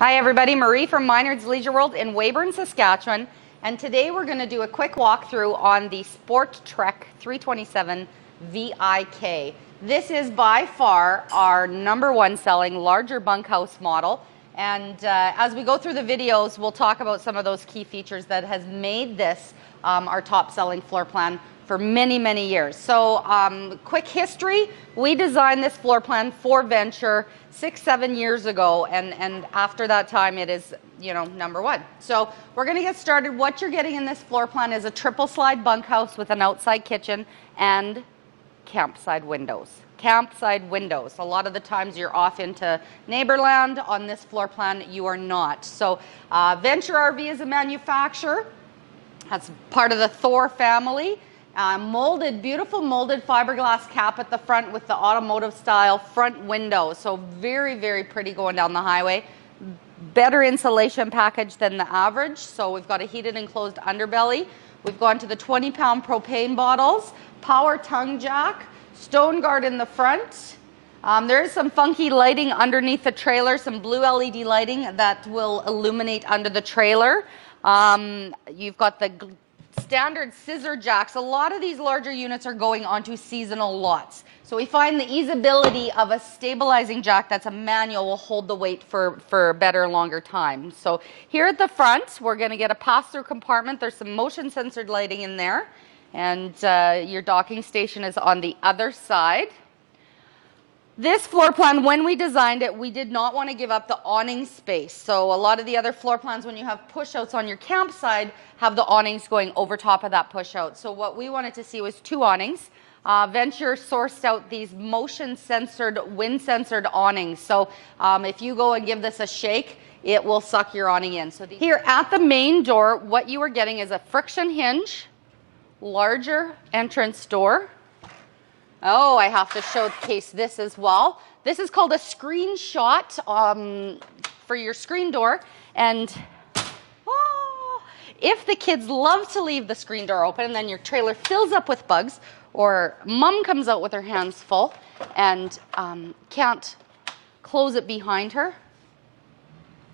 Hi everybody, Marie from Minards Leisure World in Weyburn, Saskatchewan, and today we're going to do a quick walkthrough on the Sporttrek 327 VIK. This is by far our #1 selling larger bunkhouse model, and as we go through the videos we'll talk about some of those key features that has made this our top selling floor plan for many years. So quick history, we designed this floor plan for Venture 6-7 years ago, and after that time it is, you know, #1. So we're going to get started. What you're getting in this floor plan is a triple slide bunkhouse with an outside kitchen and campside windows. Campside windows. A lot of the times you're off into neighborland. On this floor plan you are not. So Venture RV is a manufacturer. That's part of the Thor family. Molded, beautiful molded fiberglass cap at the front with the automotive style front window. So very pretty going down the highway. Better insulation package than the average. So we've got a heated enclosed underbelly. We've gone to the 20-pound propane bottles, power tongue jack, stone guard in the front. There is some funky lighting underneath the trailer, some blue LED lighting that will illuminate under the trailer. You've got the standard scissor jacks. A lot of these larger units are going onto seasonal lots. So we find the easeability of a stabilizing jack that's a manual will hold the weight for better, longer time. So here at the front, we're going to get a pass-through compartment. There's some motion censored lighting in there. And your docking station is on the other side. This floor plan, when we designed it, we did not want to give up the awning space. So a lot of the other floor plans, when you have push-outs on your campsite, have the awnings going over top of that push-out. So what we wanted to see was 2 awnings. Venture sourced out these motion-censored, wind-censored awnings. So if you go and give this a shake, it will suck your awning in. So here at the main door, what you are getting is a friction hinge, larger entrance door. Oh, I have to showcase this as well. This is called a screenshot for your screen door. And if the kids love to leave the screen door open and then your trailer fills up with bugs, or mom comes out with her hands full and can't close it behind her,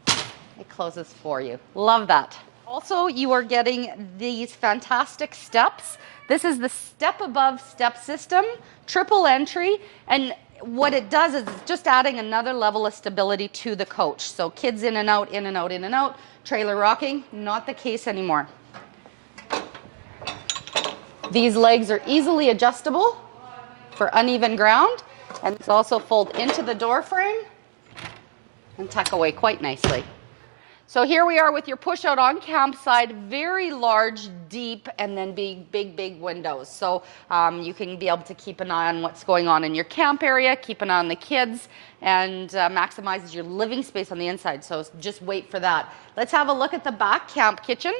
it closes for you. Love that. Also, you are getting these fantastic steps. This is the step above step system, triple entry, and what it does is it's just adding another level of stability to the coach. So kids in and out, in and out, in and out. Trailer rocking, not the case anymore. These legs are easily adjustable for uneven ground, and it's also fold into the door frame and tuck away quite nicely. So here we are with your push out on campsite, very large, deep, and then big windows. So you can be able to keep an eye on what's going on in your camp area, keep an eye on the kids, and maximizes your living space on the inside. So just wait for that. Let's have a look at the back camp kitchen.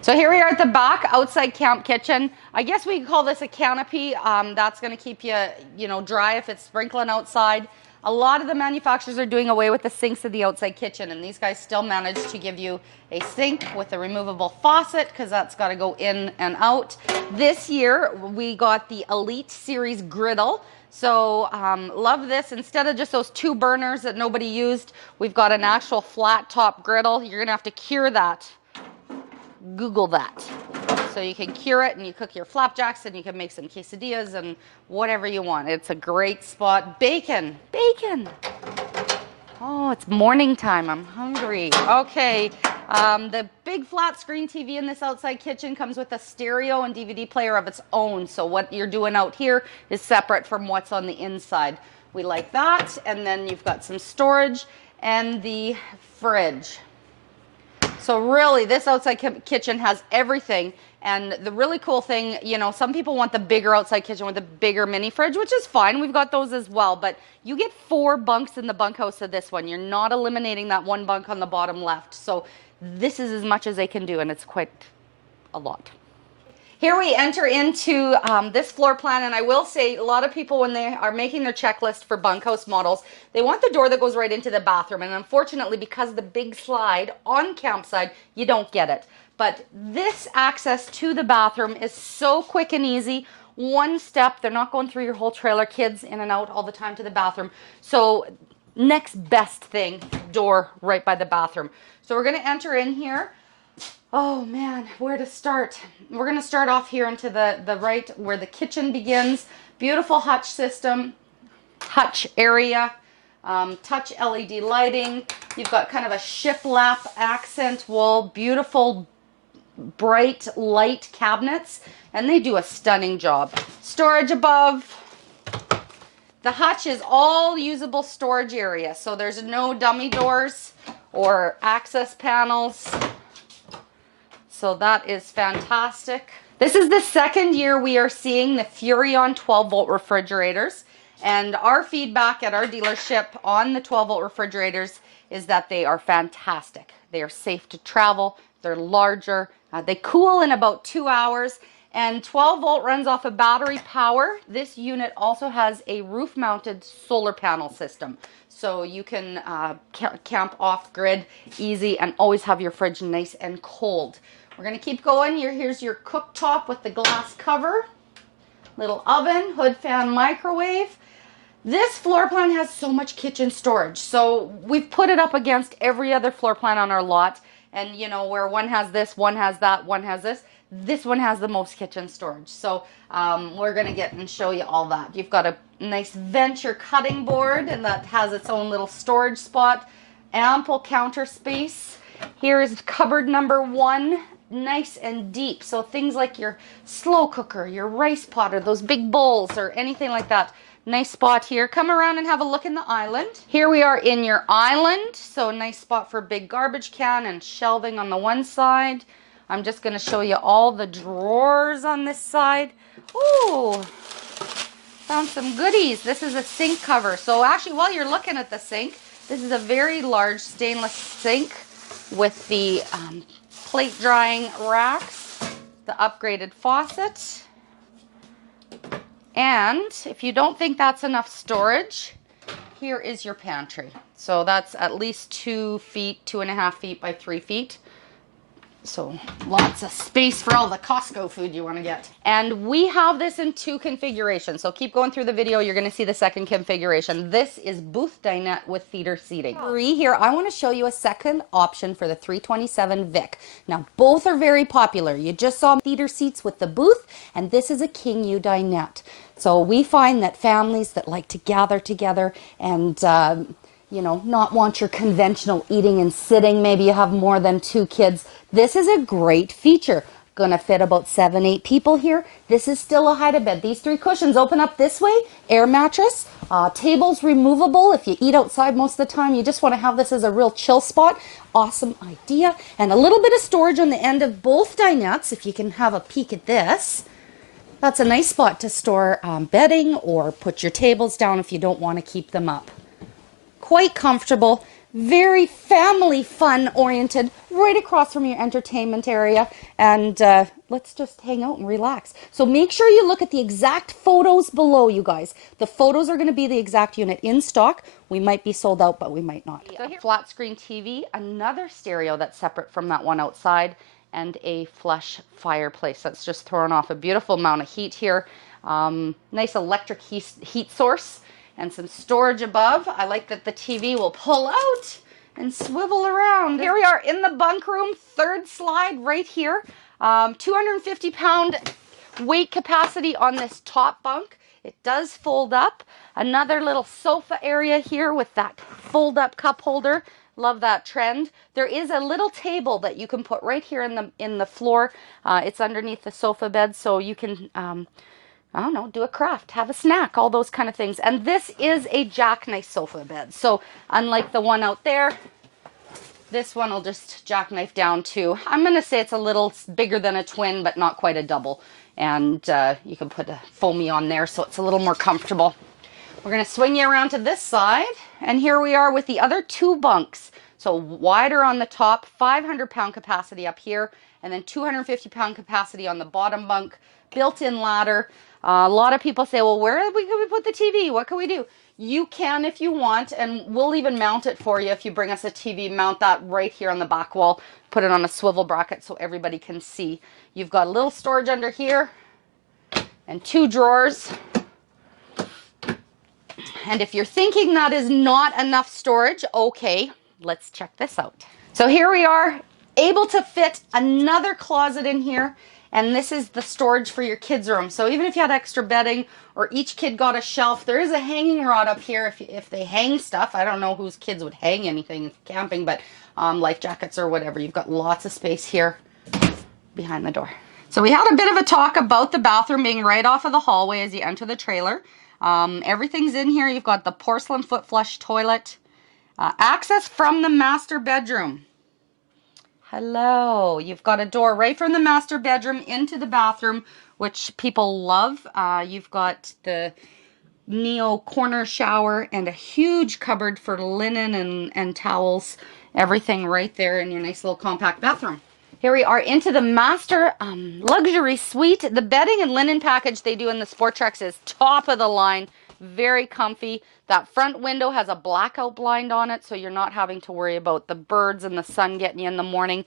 So here we are at the back, outside camp kitchen. I guess we could call this a canopy. That's gonna keep you, dry if it's sprinkling outside. A lot of the manufacturers are doing away with the sinks of the outside kitchen, and these guys still manage to give you a sink with a removable faucet because that's got to go in and out. This year we got the Elite Series griddle. So love this. Instead of just those 2 burners that nobody used, we've got an actual flat top griddle. You're gonna have to cure that. Google that. So you can cure it and you cook your flapjacks and you can make some quesadillas and whatever you want. It's a great spot. Bacon. Oh, it's morning time. I'm hungry. Okay. The big flat screen TV in this outside kitchen comes with a stereo and DVD player of its own. So what you're doing out here is separate from what's on the inside. We like that. And then you've got some storage and the fridge. So really, this outside kitchen has everything. And the really cool thing, some people want the bigger outside kitchen with a bigger mini fridge, which is fine. We've got those as well. But you get 4 bunks in the bunkhouse of this one. You're not eliminating that 1 bunk on the bottom left. So this is as much as they can do, and it's quite a lot. Here we enter into this floor plan, and I will say a lot of people, when they are making their checklist for bunkhouse models, they want the door that goes right into the bathroom, and unfortunately, because of the big slide on campsite, you don't get it. But this access to the bathroom is so quick and easy. 1 step, they're not going through your whole trailer, kids in and out all the time to the bathroom. So next best thing, door right by the bathroom. So we're going to enter in here. Oh man, where to start? We're going to start off here into the right where the kitchen begins. Beautiful hutch system, hutch area, touch LED lighting. You've got kind of a shiplap accent wall, beautiful bright light cabinets, and they do a stunning job. Storage above. The hutch is all usable storage area, so there's no dummy doors or access panels. So that is fantastic. This is the second year we are seeing the Furrion 12-volt refrigerators, and our feedback at our dealership on the 12-volt refrigerators is that they are fantastic. They are safe to travel, they're larger, they cool in about 2 hours, and 12-volt runs off of battery power. This unit also has a roof-mounted solar panel system, so you can camp off-grid easy and always have your fridge nice and cold. We're going to keep going. Here's your cooktop with the glass cover, little oven, hood fan, microwave. This floor plan has so much kitchen storage, so we've put it up against every other floor plan on our lot, and you know, where one has this, one has that, one has this one has the most kitchen storage. So we're going to get and show you all that. You've got a nice venture cutting board, and that has its own little storage spot, ample counter space. Here is cupboard number 1. Nice and deep, so things like your slow cooker, your rice pot, or those big bowls or anything like that. Nice spot here. Come around and have a look in the island. Here we are in your island, so nice spot for big garbage can and shelving on the one side. I'm just going to show you all the drawers on this side. Ooh, found some goodies. This is a sink cover. So actually, while you're looking at the sink, this is a very large stainless sink with the plate drying racks, the upgraded faucet, and if you don't think that's enough storage, here is your pantry. So that's at least 2 feet, 2.5 feet by 3 feet. So lots of space for all the Costco food you want to get. And we have this in 2 configurations. So keep going through the video. You're going to see the second configuration. This is booth dinette with theater seating. Here, I want to show you a second option for the 327 Vic. Now, both are very popular. You just saw theater seats with the booth, and this is a King U dinette. So we find that families that like to gather together and you know, not want your conventional eating and sitting. Maybe you have more than 2 kids. This is a great feature. Gonna fit about 7, 8 people here. This is still a hide-a-bed. These 3 cushions open up this way. Air mattress. Tables removable. If you eat outside most of the time, you just want to have this as a real chill spot. Awesome idea. And a little bit of storage on the end of both dinettes. If you can have a peek at this. That's a nice spot to store bedding or put your tables down if you don't want to keep them up. Quite comfortable, very family fun oriented, right across from your entertainment area, and let's just hang out and relax. So make sure you look at the exact photos below, you guys. The photos are going to be the exact unit in stock. We might be sold out, but we might not. So here, flat screen TV, another stereo that's separate from that one outside, and a flush fireplace that's just throwing off a beautiful amount of heat here. Nice electric heat source. And some storage above. I like that the TV will pull out and swivel around. Here we are in the bunk room, 3rd slide right here. 250-pound weight capacity on this top bunk. It does fold up. Another little sofa area here with that fold-up cup holder. Love that trend. There is a little table that you can put right here in the floor. It's underneath the sofa bed, so you can I don't know, do a craft, have a snack, all those kind of things. And this is a jackknife sofa bed. So unlike the one out there, this one will just jackknife down to, I'm going to say it's a little bigger than a twin, but not quite a double. And you can put a foamy on there so it's a little more comfortable. We're going to swing you around to this side. And here we are with the other 2 bunks. So wider on the top, 500-pound capacity up here, and then 250-pound capacity on the bottom bunk, built-in ladder. A lot of people say, well, where can we put the TV? What can we do? You can if you want, and we'll even mount it for you if you bring us a TV. Mount that right here on the back wall. Put it on a swivel bracket so everybody can see. You've got a little storage under here and 2 drawers. And if you're thinking that is not enough storage, okay, let's check this out. So here we are, able to fit another closet in here. And this is the storage for your kids' room. So even if you had extra bedding or each kid got a shelf, there is a hanging rod up here if they hang stuff. I don't know whose kids would hang anything camping, but life jackets or whatever. You've got lots of space here behind the door. So we had a bit of a talk about the bathroom being right off of the hallway as you enter the trailer. Everything's in here. You've got the porcelain foot flush toilet. Access from the master bedroom. Hello. You've got a door right from the master bedroom into the bathroom, which people love. You've got the Neo corner shower and a huge cupboard for linen and towels. Everything right there in your nice little compact bathroom. Here we are into the master luxury suite. The bedding and linen package they do in the Sporttrek is top of the line. Very comfy. That front window has a blackout blind on it, so you're not having to worry about the birds and the sun getting you in the morning.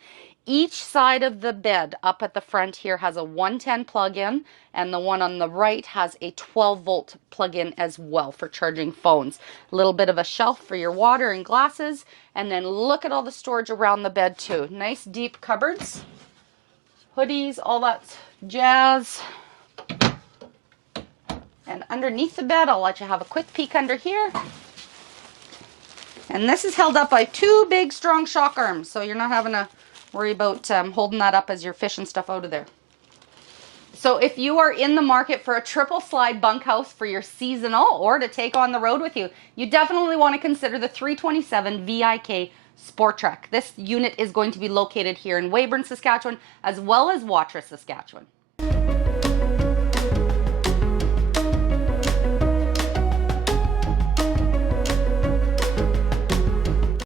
Each side of the bed up at the front here has a 110 plug-in, and the one on the right has a 12-volt plug-in as well for charging phones. A little bit of a shelf for your water and glasses, and then look at all the storage around the bed too. Nice deep cupboards, hoodies, all that jazz. And underneath the bed, I'll let you have a quick peek under here. And this is held up by two big, strong shock arms, so you're not having to worry about holding that up as you're fishing stuff out of there. So if you are in the market for a triple slide bunkhouse for your seasonal or to take on the road with you, you definitely want to consider the 327 VIK Sporttrek. This unit is going to be located here in Weyburn, Saskatchewan, as well as Watrous, Saskatchewan.